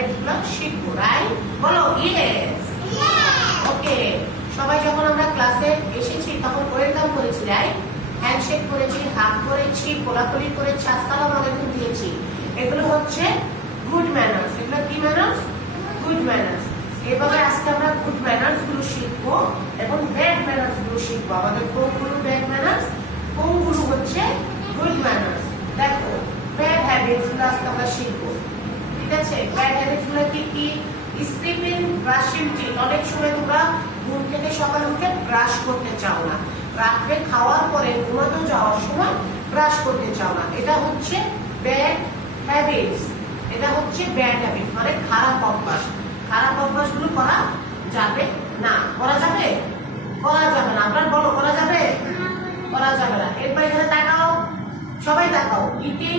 Habits গুলো শিখবো, right? বলো ইয়েস। ওকে, সবাই যখন আমরা ক্লাসে এসেছি তখন ওয়েলকাম করেছি, রাইট? হ্যান্ডশেক করেছি, হাত করেছি, কোলাকুলি করেছি, আসসালামু আলাইকুম দিয়েছি। এগুলো হচ্ছে গুড ম্যানার্স। এগুলো কি ম্যানার্স? Good manners. এভাবে আজকে আমরা গুড ম্যানার্স গুলো শিখবো এবং ব্যাড ম্যানার্স গুলো শিখবো। আমাদের কোনগুলো ব্যাড ম্যানার্স, কোনগুলো হচ্ছে গুড ম্যানার্স। দেখো, ব্যাড হ্যাবিটস গুলো আজকে আমরা শিখবো, ঠিক আছে? ব্যাড হ্যাবিটস গুলো কি কি? Sleeping, brushing teeth. অনেক সময় তোমরা ঘুম থেকে সকালে উঠে ব্রাশ করতে চাও না, রাত্রে খাওয়ার পরে ঘুমাতে যাওয়ার সময় ব্রাশ করতে চাও না। এটা হচ্ছে ব্যাড হ্যাবিটস। এটা হচ্ছে ব্যাড হ্যাবিট, মানে খারাপ অভ্যাস। খারাপ অভ্যাস গুলো করা যাবে না। করা যাবে? করা যাবে না। আপনার বলো, করা যাবে? করা যাবে না। এরপর এখানে তাকাও, সবাই তাকাও। Eating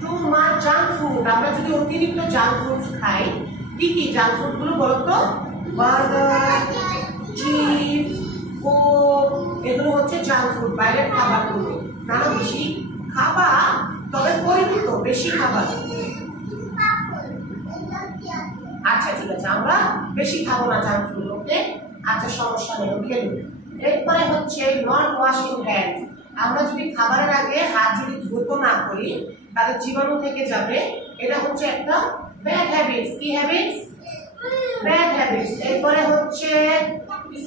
too much junk food. আমরা যদি অতিরিক্ত জাঙ্ক ফুড খাই, কি কি জাঙ্ক ফুড গুলো বলো তো? বার্গার, চিপস, কোক, এগুলো হচ্ছে জাঙ্ক ফুড, বাইরের খাবারগুলো। না বেশি খাবা, তবে পরিমিত, বেশি খাবার। আচ্ছা ঠিক আছে, আমরা বেশি খাবো না জাঙ্ক ফুড, ওকে? আচ্ছা সমস্যা নেই, ওকে। এরপরে হচ্ছে নট ওয়াশিং হ্যান্ডস। আমরা যদি খাবারের আগে হাত যদি ধুতো না করি তাহলে জীবাণু থেকে যাবে। এটা হচ্ছে একটা ব্যাড হ্যাবিটস। কি হ্যাবিটস? Bad habits. এরপরে হচ্ছে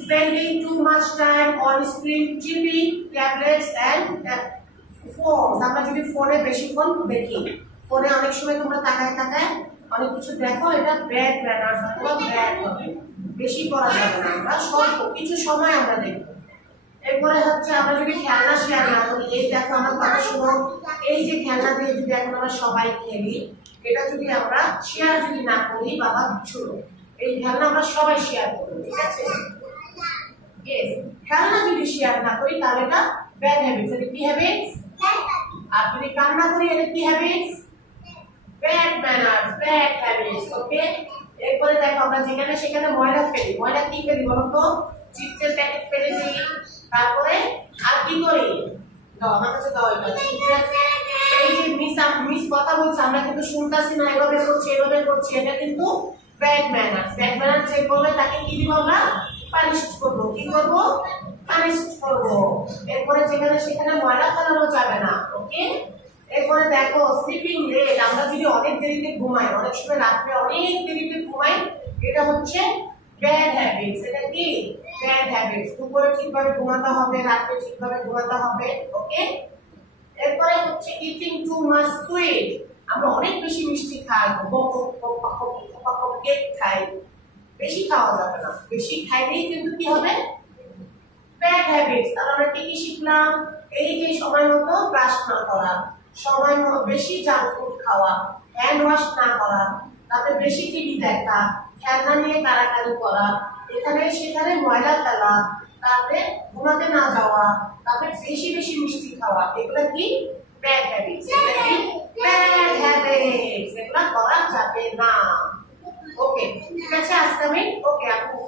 spending too much time on screen, TV, tablets and phones. আমরা যদি ফোনে বেশিক্ষণ দেখি, ফোনে অনেক সময় তোমরা তাকায় তাকায় অনেক কিছু দেখো, এটা ব্যাড ম্যানার্স অথবা ব্যাড হবে। বেশি করা যাবে না, আমরা স্বল্প কিছু সময় আমরা দেখবো। এরপরে হচ্ছে আমরা যদি খেলনা শেয়ার না করি, এই দেখো আমার কথা শুনো, এই যে খেলনা দিয়ে যদি এখন আমরা সবাই খেলি, এটা যদি আমরা শেয়ার যদি না করি, বাবা শুনো, এই খেলনা আমরা সবাই শেয়ার করবো, ঠিক আছে? খেলনা যদি শেয়ার না করি তাহলে এটা ব্যাড হ্যাবিটস। এটা কি হ্যাবিটস? আর যদি কান্না করি, এটা কি habits? Bad manners, bad habits, okay? এরপরে দেখো আমরা যেখানে সেখানে ময়লা ফেলি। ময়লা কি ফেলি বলো তো? চিপসের প্যাকেট ফেলে দিই, তারপরে আর কি করি? দাও আমার কাছে, দাও এটা। এই যে মিস কথা বলছে, আমরা কিন্তু শুনতাছি না, এভাবে করছি এভাবে করছি, এটা কিন্তু ব্যাড ম্যানার্স। ব্যাড ম্যানার্স যে করবে তাকে কি দিব আমরা? পানিশ করব। কি করব? পানিশ করব। এরপরে যেখানে সেখানে ময়লা ফেলানো যাবে না, ওকে? এরপরে দেখো স্লিপিং লেট। আমরা যদি অনেক দেরিতে ঘুমাই, অনেক সময় রাত্রে অনেক দেরিতে ঘুমাই, এটা হচ্ছে ব্যাড হ্যাবিটস। এটা কি? Bad habits. দুপুরে ঠিকভাবে ঘুমাতে হবে, রাত্রে ঠিকভাবে ঘুমাতে হবে, ওকে? এরপরে হচ্ছে ইটিং টু মাচ সুইট। আমরা অনেক বেশি মিষ্টি খাই, কেক খাই, বেশি খাওয়া যাবে না। বেশি খাইলেই কিন্তু কি হবে? Bad habits. তাহলে আমরা কি কি শিখলাম? এই যে সময় মতো ব্রাশ না করা, সময় মতো বেশি জাঙ্ক ফুড খাওয়া, হ্যান্ড ওয়াশ না করা, তারপরে বেশি টিভি দেখা, খেলনা নিয়ে কারাকারি করা, এখানে সেখানে ময়লা ফেলা, তারপরে ঘুমাতে না যাওয়া, তারপরে বেশি বেশি মিষ্টি খাওয়া, এগুলো কি? Bad habits. এটা কি? Bad habits. এগুলো করা যাবে না, ওকে? ঠিক আছে, আজকে আমি ওকে আপু